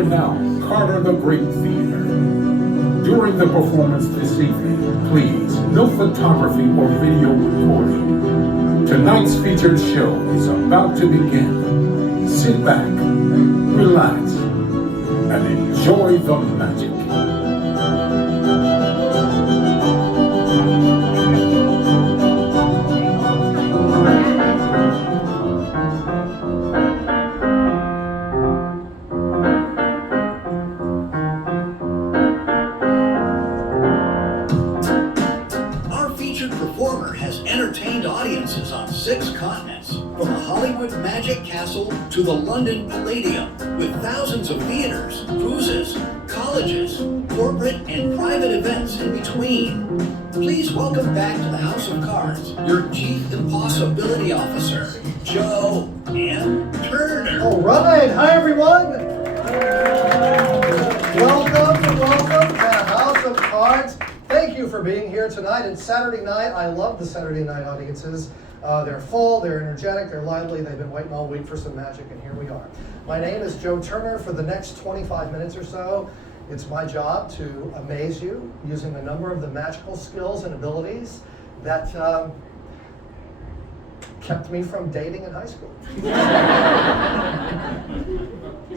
world-renowned Carter the Great Theater. During the performance this evening, please, no photography or video recording. Tonight's featured show is about to begin. Sit back, relax, and enjoy the magic. Entertained audiences on 6 continents, from the Hollywood Magic Castle to the London Palladium, with thousands of theaters, cruises, colleges, corporate and private events in between. Please welcome back to the House of Cards, your Chief Impossibility Officer, Joe M. Turner. All right, hi everyone. Welcome to the House of Cards. Thank you for being here tonight. It's Saturday night. I love the Saturday night audiences. They're full, they're energetic, they're lively. They've been waiting all week for some magic, and here we are. My name is Joe Turner. For the next 25 minutes or so, it's my job to amaze you using a number of the magical skills and abilities that kept me from dating in high school. It's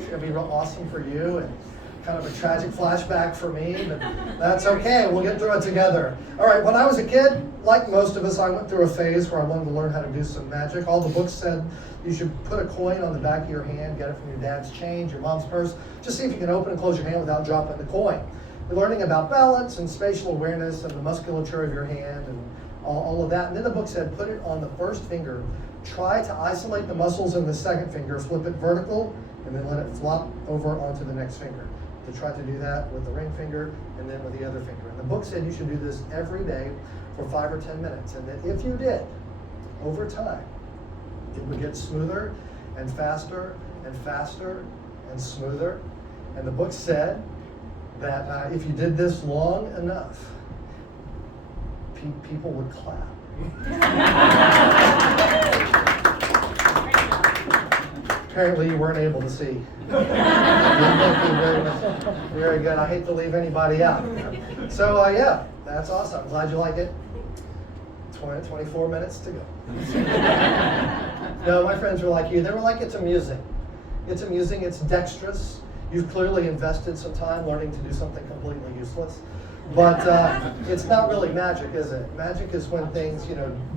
going to be real awesome for you, and kind of a tragic flashback for me, but that's okay. We'll get through it together. All right, when I was a kid, like most of us, I went through a phase where I wanted to learn how to do some magic. All the books said you should put a coin on the back of your hand, get it from your dad's change, your mom's purse. Just see if you can open and close your hand without dropping the coin. You're learning about balance and spatial awareness and the musculature of your hand and all of that. And then the book said put it on the first finger. Try to isolate the muscles in the second finger, flip it vertical, and then let it flop over onto the next finger. To try to do that with the ring finger and then with the other finger. And the book said you should do this every day for 5 or 10 minutes. And that if you did, over time, it would get smoother and faster and faster and smoother. And the book said that if you did this long enough, people would clap. Apparently you weren't able to see. Very good. I hate to leave anybody out. So yeah, that's awesome. I'm glad you like it. 24 minutes to go. No, my friends were like you. They were like, it's amusing. It's amusing. It's dexterous. You've clearly invested some time learning to do something completely useless. But it's not really magic, is it? Magic is when things,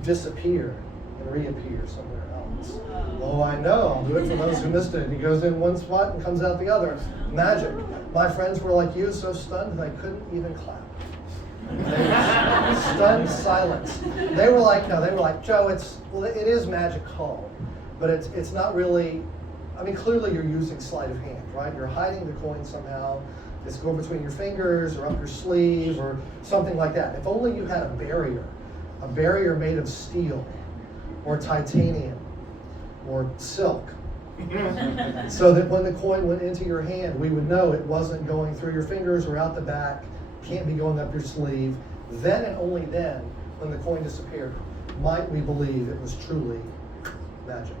disappear and reappear somewhere else. Oh, I know. I'll do it for those who missed it. He goes in one spot and comes out the other. Magic. My friends were like you, so stunned they couldn't even clap. Stunned silence. They were like, Joe, it is magical, but it's not really. I mean, clearly you're using sleight of hand, right? You're hiding the coin somehow. It's going between your fingers or up your sleeve or something like that. If only you had a barrier made of steel or titanium or silk, so that when the coin went into your hand, we would know it wasn't going through your fingers or out the back, can't be going up your sleeve. Then and only then, when the coin disappeared, might we believe it was truly magic.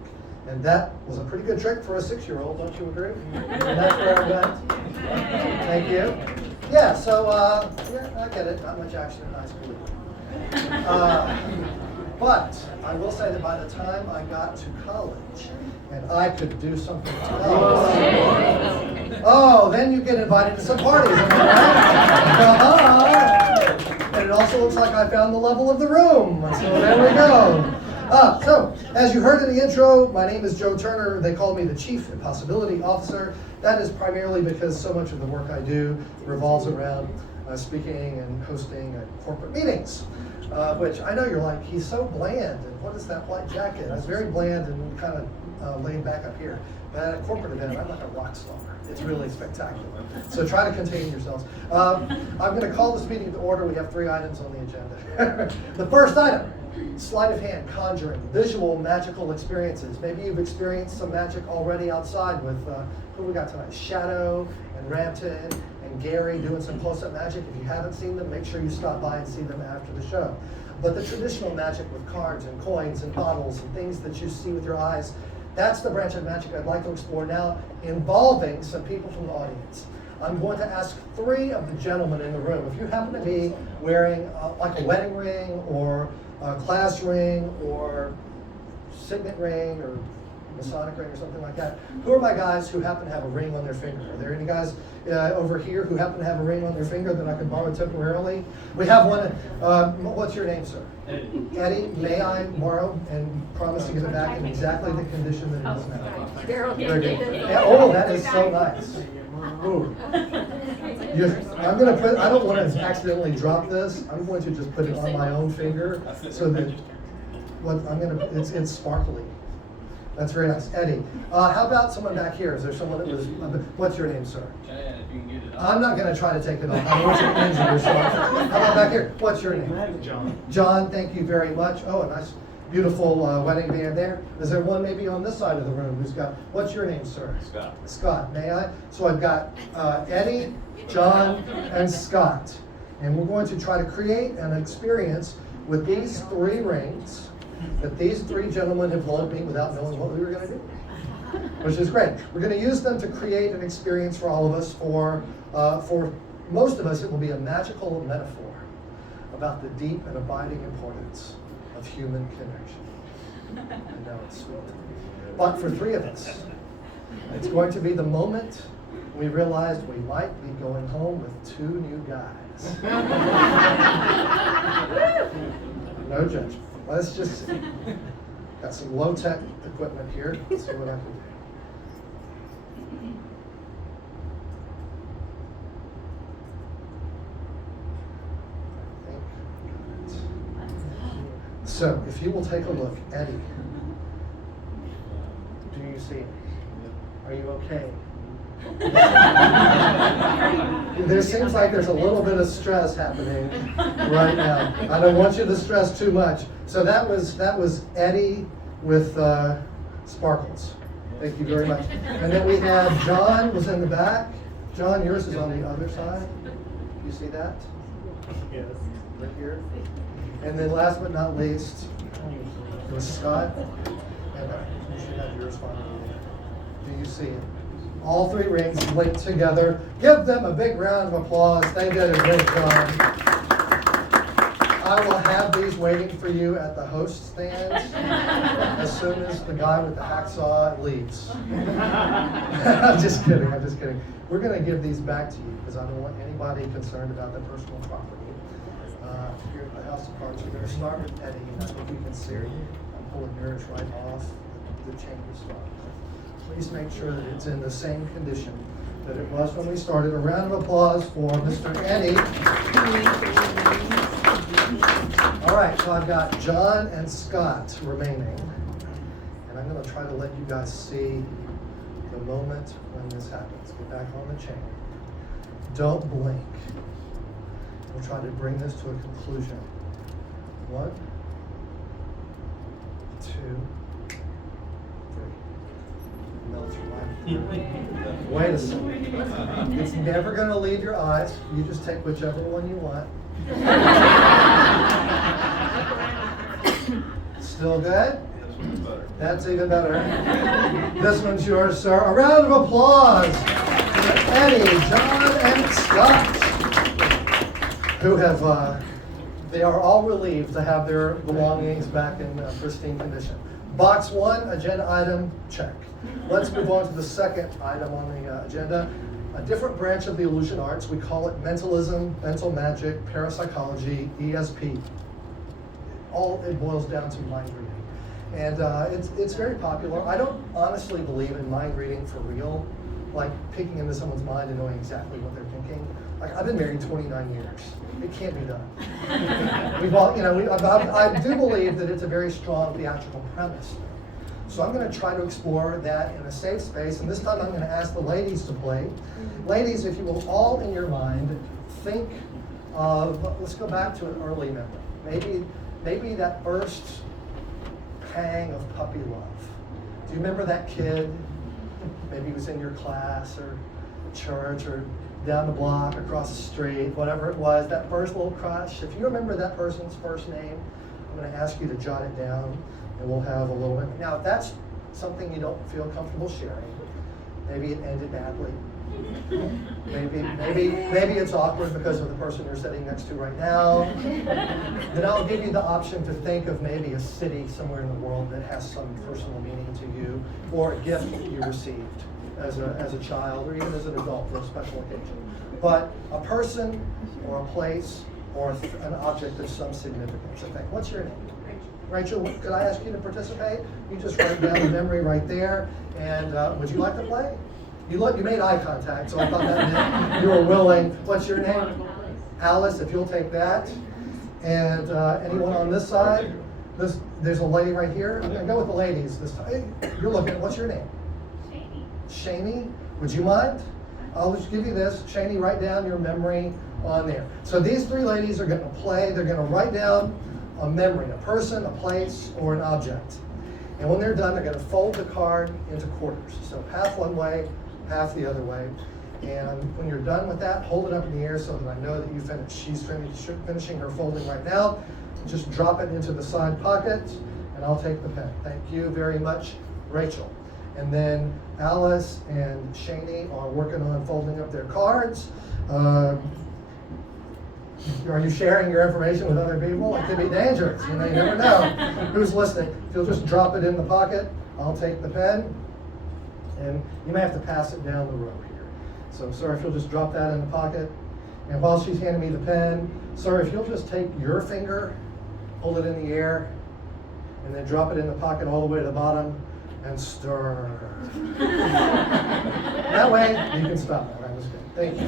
And that was a pretty good trick for a 6-year-old, don't you agree? And that's where I went. Thank you. Yeah, so, yeah, I get it. Not much action in high school. But I will say that by the time I got to college, and I could do something else. Oh, then you get invited to some parties. Am I right? And it also looks like I found the level of the room. So there we go. So, as you heard in the intro, my name is Joe Turner. They call me the Chief Impossibility Officer. That is primarily because so much of the work I do revolves around speaking and hosting corporate meetings, which I know you're like, he's so bland, and what is that white jacket? It's very bland and kind of laid back up here. But at a corporate event, I'm like a rock star. It's really spectacular. So try to contain yourselves. I'm going to call this meeting to order. We have 3 items on the agenda. The first item. Sleight of hand, conjuring, visual magical experiences. Maybe you've experienced some magic already outside with, who we got tonight? Shadow and Rampton and Gary doing some close-up magic. If you haven't seen them, make sure you stop by and see them after the show. But the traditional magic with cards and coins and bottles and things that you see with your eyes, That's the branch of magic I'd like to explore now, involving some people from the audience. I'm going to ask 3 of the gentlemen in the room. If you happen to be wearing like a wedding ring or a class ring or signet ring or Masonic ring or something like that, who are my guys who happen to have a ring on their finger? Are there any guys over here who happen to have a ring on their finger that I can borrow temporarily? We have one. What's your name, sir? Eddie. Eddie, may I borrow and promise to give it back in exactly the condition that it is now? Very good. Yeah, oh, that is so nice. Ooh. I'm gonna put. I don't want to accidentally drop this. I'm going to just put it on my own finger so that what I'm gonna. It's sparkly. That's very nice, Eddie. How about someone back here? Is there someone that was? What's your name, sir? Chad, if you can get it off. I'm not going to try to take it off. I don't want you to injure yourself. How about back here? What's your name? John. John, thank you very much. Oh, a nice, beautiful wedding band there. Is there one maybe on this side of the room who's got, what's your name, sir? Scott. Scott, may I? So I've got Eddie, John, and Scott. And we're going to try to create an experience with these 3 rings that these 3 gentlemen have loaned me without knowing what we were going to do, which is great. We're going to use them to create an experience for all of us. For most of us, it will be a magical metaphor about the deep and abiding importance of human connection. I know it's sweet. But for 3 of us, it's going to be the moment we realized we might be going home with 2 new guys. No judgment. Let's just see. Got some low-tech equipment here. Let's see what I can do. So, if you will take a look, Eddie, do you see it? Are you okay? There seems like there's a little bit of stress happening right now. I don't want you to stress too much. So that was Eddie with sparkles. Thank you very much. And then we had John was in the back. John, yours is on the other side. You see that? Yes. Right here. And then last but not least, it was Scott. And you should have yours finally. Do you see it? All 3 rings linked together. Give them a big round of applause. They did a great job. I will have these waiting for you at the host stand as soon as the guy with the hacksaw leaves. I'm just kidding. We're going to give these back to you because I don't want anybody concerned about their personal property. Here at the House of Cards, we're going to start with Eddie, and I think you can see I'm pulling yours right off the chain of stars. Please make sure that it's in the same condition that it was when we started. A round of applause for Mr. Eddie. All right, so I've got John and Scott remaining. And I'm going to try to let you guys see the moment when this happens. Get back on the chain. Don't blink. We'll try to bring this to a conclusion. 1, 2, 3. Melts right. Wait a second. It's never going to leave your eyes. You just take whichever one you want. Still good? That's even better. This one's yours, sir. A round of applause for Eddie, John, and Scott, who have, they are all relieved to have their belongings back in pristine condition. Box 1, agenda item, check. Let's move on to the second item on the agenda. A different branch of the illusion arts. We call it mentalism, mental magic, parapsychology, ESP. All it boils down to mind reading. And it's very popular. I don't honestly believe in mind reading for real, like peeking into someone's mind and knowing exactly what they're thinking. Like, I've been married 29 years. It can't be done. We've all, I do believe that it's a very strong theatrical premise. So I'm going to try to explore that in a safe space, and this time I'm going to ask the ladies to play. Ladies, if you will all in your mind think of, let's go back to an early memory. Maybe that first pang of puppy love. Do you remember that kid? Maybe he was in your class or church or down the block, across the street, whatever it was, that first little crush. If you remember that person's first name, I'm going to ask you to jot it down, and we'll have a little bit. Now, if that's something you don't feel comfortable sharing. Maybe it ended badly. Maybe it's awkward because of the person you're sitting next to right now. Then I'll give you the option to think of maybe a city somewhere in the world that has some personal meaning to you, or a gift that you received as a child, or even as an adult for a special occasion. But a person or a place or an object of some significance. I think. What's your name? Rachel, could I ask you to participate? You just write down the memory right there. And would you like to play? You made eye contact, so I thought that meant you were willing. What's your name? Alice, if you'll take that. And anyone on this side? There's a lady right here. I'm going to go with the ladies this time. Hey, you're looking. What's your name? Shani. Would you mind? I'll just give you this. Shani, write down your memory on there. So these three ladies are going to play. They're going to write down a memory, a person, a place, or an object. And when they're done, they're going to fold the card into quarters. So half one way, half the other way. And when you're done with that, hold it up in the air so that I know that you finished. She's finishing her folding right now. Just drop it into the side pocket, and I'll take the pen. Thank you very much, Rachel. And then Alice and Shani are working on folding up their cards. Are you sharing your information with other people? It could be dangerous. You never know who's listening. If you'll just drop it in the pocket, I'll take the pen. And you may have to pass it down the row here. So, sir, if you'll just drop that in the pocket. And while she's handing me the pen, sir, if you'll just take your finger, hold it in the air, and then drop it in the pocket all the way to the bottom, and stir. That way, you can stop that. I was good. Thank you.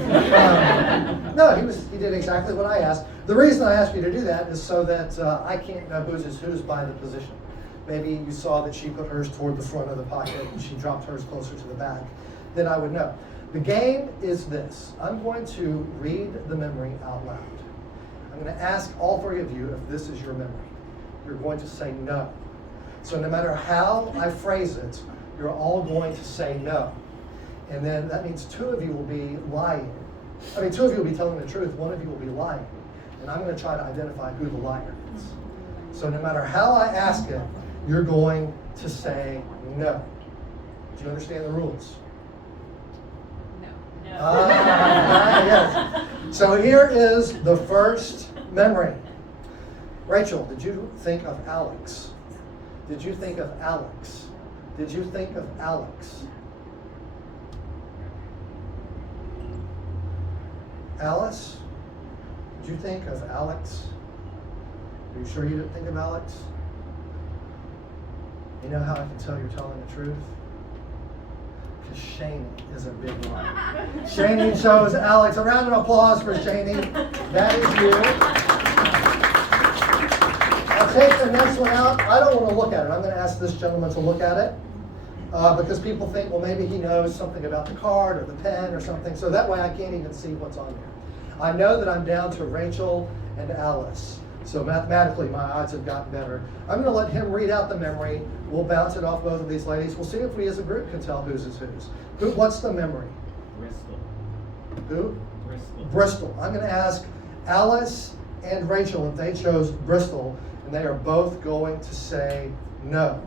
No, he did exactly what I asked. The reason I asked you to do that is so that I can't know whose is whose by the position. Maybe you saw that she put hers toward the front of the pocket and she dropped hers closer to the back. Then I would know. The game is this. I'm going to read the memory out loud. I'm going to ask all three of you if this is your memory. You're going to say no. So no matter how I phrase it, you're all going to say no. And then that means two of you will be lying. Two of you will be telling the truth, one of you will be lying. And I'm going to try to identify who the liar is. So no matter how I ask it, you're going to say no. Do you understand the rules? No. Yes. So here is the first memory. Rachel, did you think of Alex? Did you think of Alex? Did you think of Alex? Alice? Did you think of Alex? Are you sure you didn't think of Alex? You know how I can tell you're telling the truth? Because Shani is a big liar. Shani shows Alex. A round of applause for Shani. That is you. I'll take the next one out. I don't want to look at it. I'm going to ask this gentleman to look at it. Because people think, well, maybe he knows something about the card or the pen or something. So that way I can't even see what's on there. I know that I'm down to Rachel and Alice. So mathematically, my odds have gotten better. I'm going to let him read out the memory. We'll bounce it off both of these ladies. We'll see if we as a group can tell whose is whose. What's the memory? Bristol. Who? Bristol. Bristol. I'm going to ask Alice and Rachel if they chose Bristol, and they are both going to say no.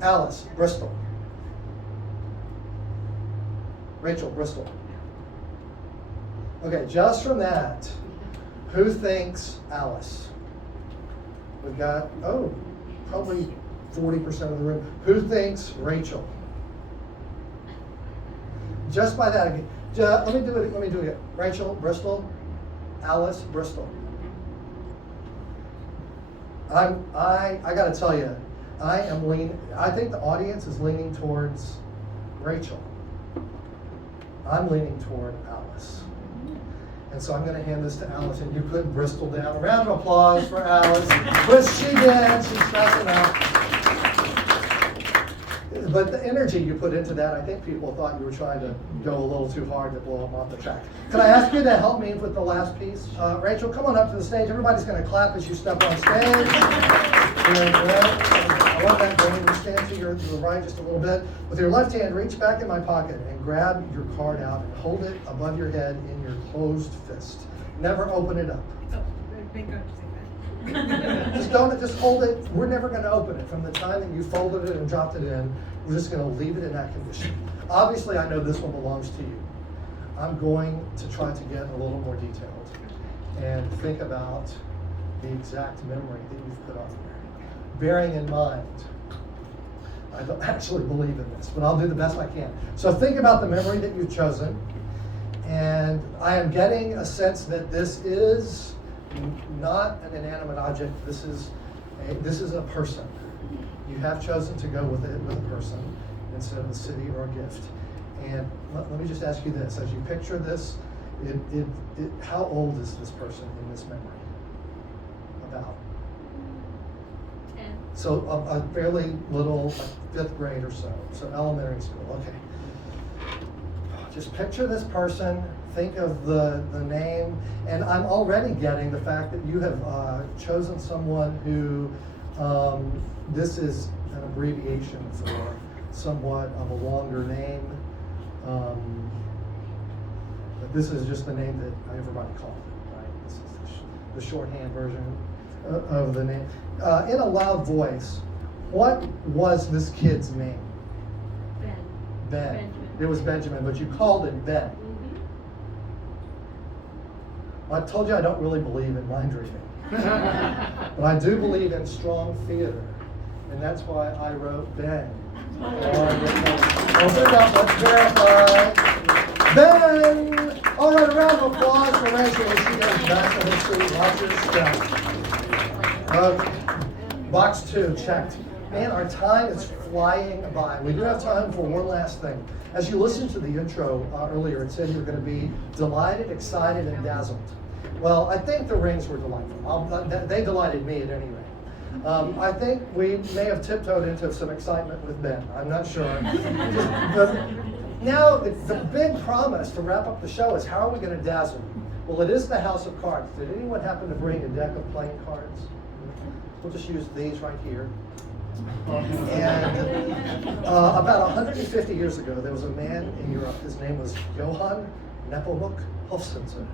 Alice, Bristol. Rachel, Bristol. Okay, just from that, who thinks Alice? We've got, probably 40% of the room. Who thinks Rachel? Just by that, let me do it. Rachel, Bristol. Alice, Bristol. I got to tell you, I think the audience is leaning towards Rachel. I'm leaning toward Alice. And so I'm going to hand this to Alice, and you put Bristol down. A round of applause for Alice. But she did. She's messing up. But the energy you put into that, I think people thought you were trying to go a little too hard to blow them off the track. Can I ask you to help me with the last piece? Rachel, come on up to the stage. Everybody's going to clap as you step on stage. I want that going. You stand to your right just a little bit. With your left hand, reach back in my pocket and grab your card out and hold it above your head in your closed fist. Never open it up. Oh, big Just hold it. We're never going to open it. From the time that you folded it and dropped it in, we're just going to leave it in that condition. Obviously, I know this one belongs to you. I'm going to try to get a little more detailed and think about the exact memory that you've put on there. Bearing in mind, I don't actually believe in this, but I'll do the best I can. So think about the memory that you've chosen, and I am getting a sense that this is not an inanimate object. This is a person. You have chosen to go with a person instead of a city or a gift. And let me just ask you this: as you picture this, how old is this person in this memory? About? 10. So a fairly little, like 5th grade or so. So elementary school. Okay. Just picture this person. Think of the name, and I'm already getting the fact that you have chosen someone who this is an abbreviation for somewhat of a longer name. But this is just the name that everybody called it, right? This is the shorthand version of the name. In a loud voice, what was this kid's name? Ben. Ben. Benjamin. It was Benjamin, but you called it Ben. I told you I don't really believe in mind reading. But I do believe in strong theater. And that's why I wrote Ben. Open it up, let's verify. Ben! All right, a round of applause for Rachel as she goes back to her seat. Watch your step. Okay. Box 2, checked. Man, our time is flying by. We do have time for one last thing. As you listened to the intro earlier, it said you were going to be delighted, excited, and dazzled. Well, I think the rings were delightful. They delighted me at any rate. I think we may have tiptoed into some excitement with Ben. I'm not sure. Now, the big promise to wrap up the show is, how are we going to dazzle you? Well, it is the House of Cards. Did anyone happen to bring a deck of playing cards? We'll just use these right here. And about 150 years ago, there was a man in Europe. His name was Johann Nepomuk Hofstadter.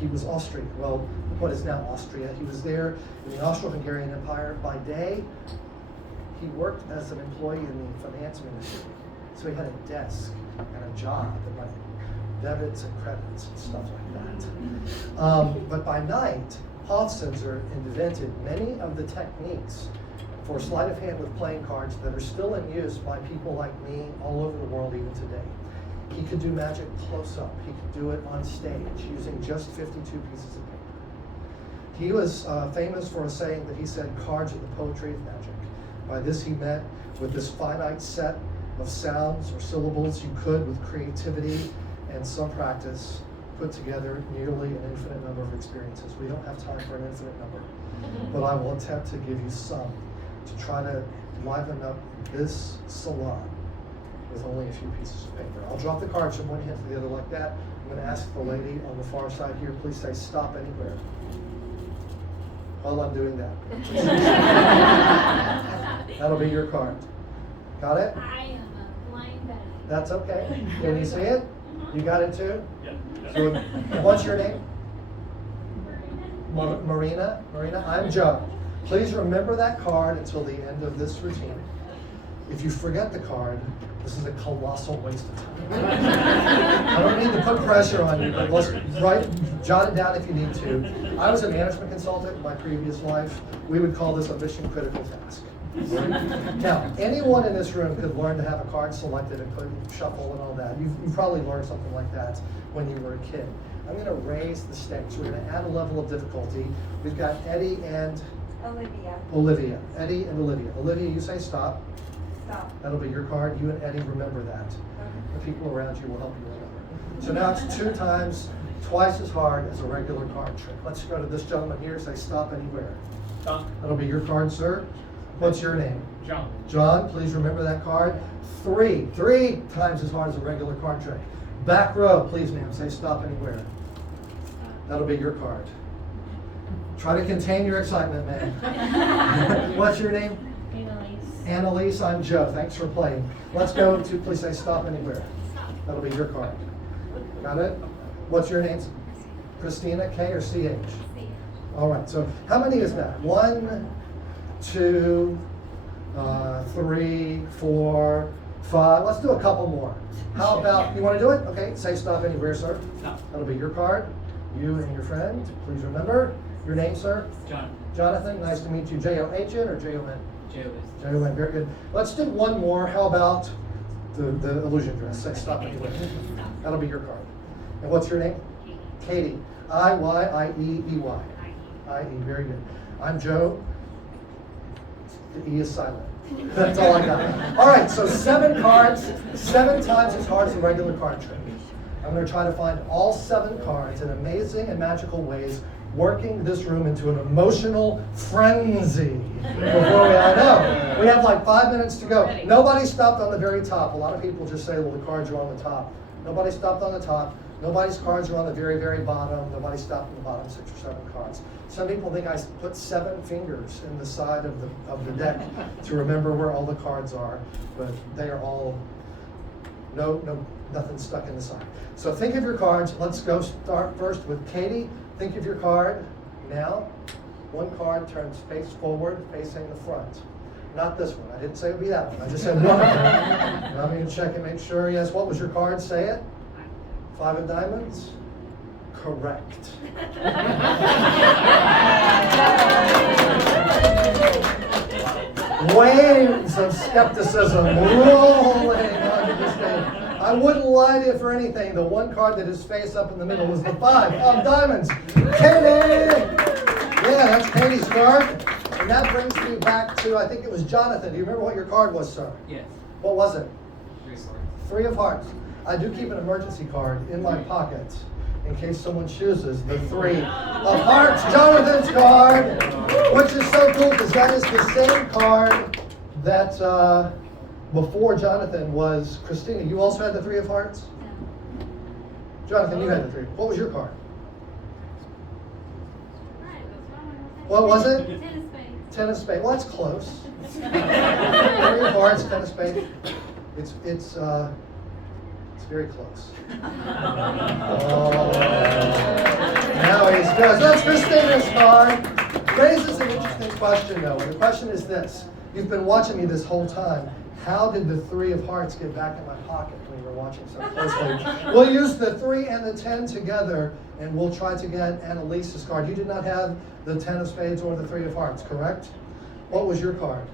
He was Austrian, well, what is now Austria. He was there in the Austro-Hungarian Empire. By day, he worked as an employee in the finance ministry. So he had a desk and a job and like debits and credits and stuff like that. But by night, Hofstadter invented many of the techniques for sleight of hand with playing cards that are still in use by people like me all over the world even today. He could do magic close up. He could do it on stage using just 52 pieces of paper. He was famous for a saying that he said, "Cards are the poetry of magic." By this he meant, with this finite set of sounds or syllables, you could, with creativity and some practice, put together nearly an infinite number of experiences. We don't have time for an infinite number, but I will attempt to give you some to try to liven up this salon with only a few pieces of paper. I'll drop the cards from one hand to the other like that. I'm going to ask the lady on the far side here, please say stop anywhere. While I'm doing that. That'll be your card. Got it? I am a blind bet. That's okay. Can you see it? You got it too? Yeah. So, what's your name? Marina. Marina, I'm Joe. Please remember that card until the end of this routine. If you forget the card, this is a colossal waste of time. I don't need to put pressure on you, but let's jot it down if you need to. I was a management consultant in my previous life. We would call this a mission critical task. Now, anyone in this room could learn to have a card selected and put shuffle and all that. You've probably learned something like that when you were a kid. I'm going to raise the stakes. We're going to add a level of difficulty. We've got Eddie and Olivia. Eddie and Olivia. Olivia, you say stop. Stop. That'll be your card. You and Eddie remember that. Okay. The people around you will help you remember. So now it's 2 times, twice as hard as a regular card trick. Let's go to this gentleman here. Say stop anywhere. John. That'll be your card, sir. What's your name? John. John, please remember that card. 3 times as hard as a regular card trick. Back row, please, ma'am. Say stop anywhere. That'll be your card. Try to contain your excitement, man. What's your name? Annalise. Annalise, I'm Joe. Thanks for playing. Let's go to, please say stop anywhere. Stop. That'll be your card. Got it? What's your name? Christina, K or CH? All right, so how many is that? 1, 2, 3, 4, 5. Let's do a couple more. How about, you want to do it? Okay, say stop anywhere, sir. Stop. That'll be your card. You and your friend, please remember. Your name, sir? Jonathan. Jonathan, nice to meet you. J-O-H-N or J-O-N? J-O-S. J-O-N, very good. Let's do one more. How about the illusion dress? Say stop anywhere. That'll be your card. And what's your name? Katie. I-Y-I-E-E-Y. I-E, very good. I'm Joe. The E is silent. That's all I got. All right, so 7 cards, 7 times as hard as a regular card trick. I'm going to try to find all 7 cards in amazing and magical ways, working this room into an emotional frenzy. I know. We have like 5 minutes to go. Nobody stopped on the very top. A lot of people just say, well, the cards are on the top. Nobody stopped on the top. Nobody's cards are on the very, very bottom. Nobody stopped on the bottom 6 or 7 cards. Some people think I put 7 fingers in the side of the deck to remember where all the cards are, but they are all, nothing stuck in the side. So think of your cards. Let's go start first with Katie. Think of your card now. One card turns face forward, facing the front. Not this one. I didn't say it would be that one. I just said one. I'm going to check and make sure. Yes, what was your card? Say it. 5 of diamonds? Correct. Waves of skepticism rolling onto this game. I wouldn't lie to you for anything. The one card that is face up in the middle was the 5 of diamonds. Katie! Yeah, that's Katie's card. And that brings me back to, I think it was Jonathan. Do you remember what your card was, sir? Yes. What was it? 3 swords. 3 of hearts. I do keep an emergency card in my pocket in case someone chooses the 3 of hearts, Jonathan's card, which is so cool because that is the same card that before Jonathan was Christina. You also had the 3 of hearts? Jonathan, you had the 3. What was your card? What was it? 10 of spades. 10 of spades. Well, that's close. 3 of hearts, 10 of spades. It's very close. Oh. Now he's good. That's Christina's card. Raises an interesting question, though. The question is this. You've been watching me this whole time. How did the 3 of hearts get back in my pocket when you were watching so closely? We'll use the 3 and the 10 together, and we'll try to get Annalise's card. You did not have the 10 of spades or the 3 of hearts, correct? What was your card?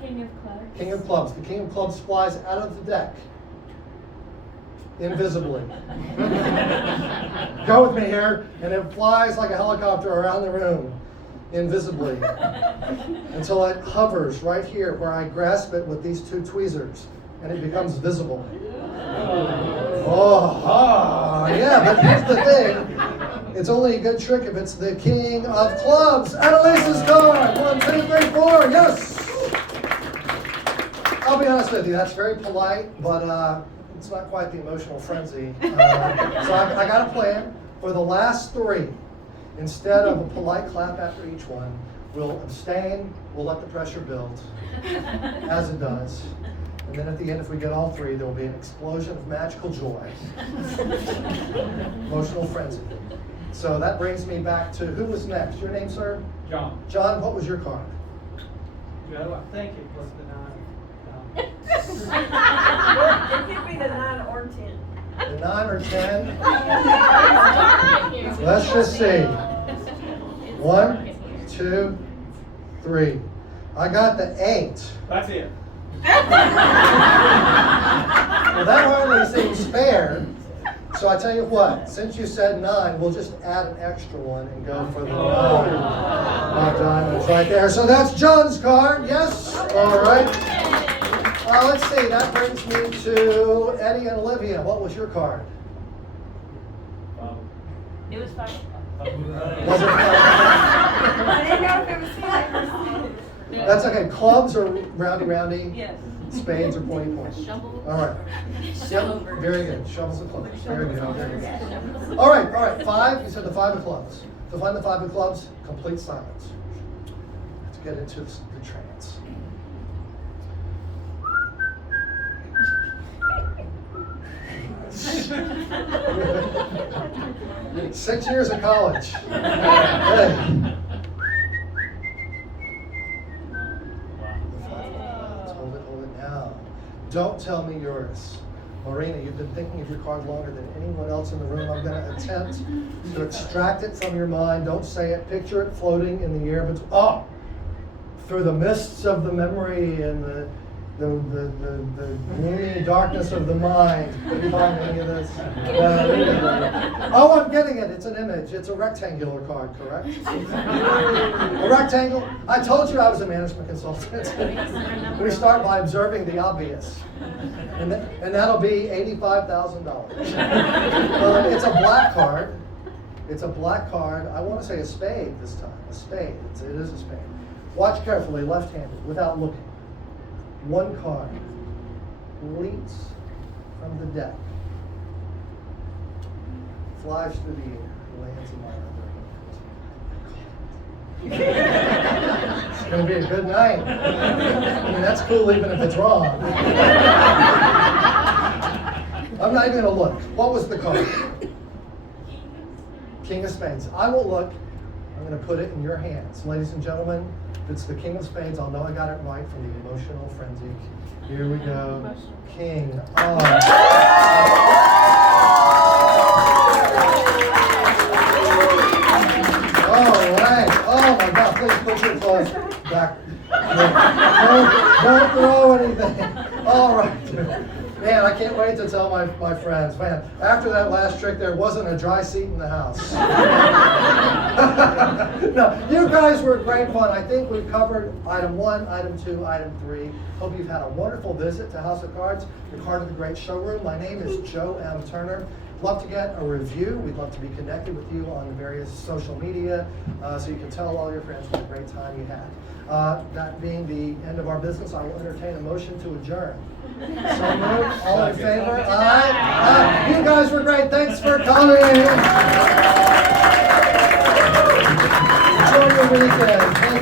King of clubs. King of clubs. The king of clubs flies out of the deck. Invisibly. Go with me here, and it flies like a helicopter around the room, invisibly, until it hovers right here where I grasp it with these 2 tweezers, and it becomes visible. Yeah, but here's the thing. It's only a good trick if it's the king of clubs. Annalise's card. 1, 2, 3, 4. Yes. I'll be honest with you. That's very polite, but it's not quite the emotional frenzy. So I got a plan. For the last 3, instead of a polite clap after each one, we'll abstain, we'll let the pressure build, as it does. And then at the end, if we get all 3, there will be an explosion of magical joy. Emotional frenzy. So that brings me back to, who was next? Your name, sir? John. John, what was your card? Joe, I think it was the 9. It could be the 9 or 10. The 9 or 10? Let's just see. 1, 2, 3. I got the 8. That's it. Well, that hardly seems fair. So I tell you what, since you said 9, we'll just add an extra one and go for the 9. Diamonds right there. So that's John's card. Yes. All right. Let's see. That brings me to Eddie and Olivia. What was your card? It was 5. Was it 5? I didn't know if it was 5. That's okay. Clubs are roundy. Yes. Spades are pointy. Shovel. All right. Yep. Very good. Shovels and clubs. Very good. Very good. All right. 5. You said the 5 of clubs. To find the 5 of clubs, complete silence. To get into the trance. 6 years of college. Hey. Hold it now. Don't tell me yours. Marina, you've been thinking of your card longer than anyone else in the room. I'm going to attempt to extract it from your mind. Don't say it. Picture it floating in the air. Through the mists of the memory and the gloomy darkness of the mind. Couldn't find any of this. Oh, I'm getting it. It's an image. It's a rectangular card, correct? A rectangle. I told you I was a management consultant. We start by observing the obvious. And that'll be $85,000. It's a black card. It's a black card. I want to say a spade this time. A spade. It is a spade. Watch carefully, left-handed, without looking. One card leaps from the deck, flies through the air, lands in my other hand. It's going to be a good night. I mean, that's cool even if it's wrong. I'm not even going to look. What was the card? King of Spades. I will look. I'm going to put it in your hands. Ladies and gentlemen, if it's the King of Spades, I'll know I got it right from the emotional frenzy. Here we go. King of... All right. Oh my God, please put your clothes back. Don't throw anything. All right. Man, I can't wait to tell my friends. Man, after that last trick, there wasn't a dry seat in the house. No, you guys were great fun. I think we've covered item 1, item 2, item 3. Hope you've had a wonderful visit to House of Cards. You're part of the great showroom. My name is Joe M. Turner. Love to get a review. We'd love to be connected with you on the various social media so you can tell all your friends what a great time you had. That being the end of our business, I will entertain a motion to adjourn. So moved. All in favor? Aye. You guys were great. Thanks for coming. Enjoy your weekend.